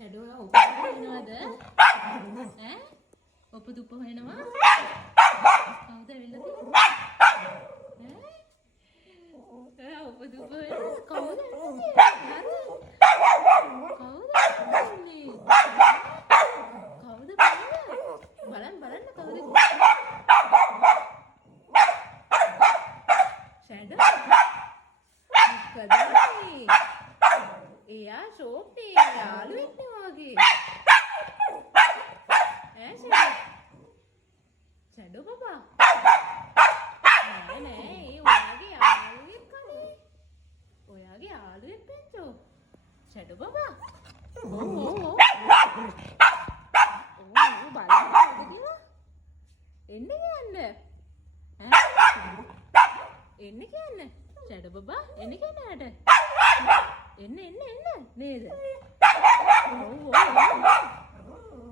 shadow ඔප්පුනවද ඈ ඔප්පුදුප්ප වෙනවා කවුද වෙන්නේ ඈ ඔප්පුදුප්ප වෙනවා කවුද බලන්න කවුද ෂැඩෝ මොකද එයා ෂෝප්නේ යාළුවෙක් නේ වගේ ඈ ෂැඩෝ බබා නෑ ඒ ඔයාගේ යාළුවෙක් කනේ ඔයාගේ යාළුවෙක් පෙන්චෝ ෂැඩෝ බබා ඕ බලන්න එන්න කියන්න එන්න කියන්න ෂැඩෝ බබා එන්න කියන්න යාට එන්න නේද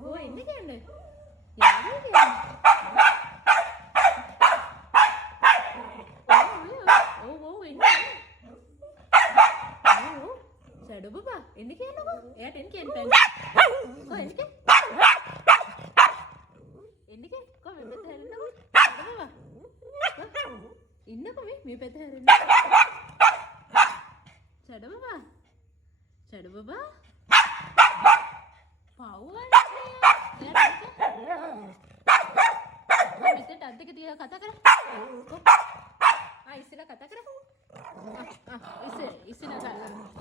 ඕ එන්න කියන්න යාළුවා කියන්න ඕ එන්න ෂැඩෝ බබා එන්න කියන්නකෝ එයාට එන්න කියන්න බෑ කො එන්න කියන්න කො මේ පැත්ත හැරෙන්නකෝ බබා ඉන්නකෝ මේ පැත්ත හැරෙන්න ෂැඩෝ බබා පව්වන්නේ මෙතෙන්ට අත් දෙක තියලා කතා කරා ඉස්සෙල්ලා කතා කරා ඉස්සෙල්ලා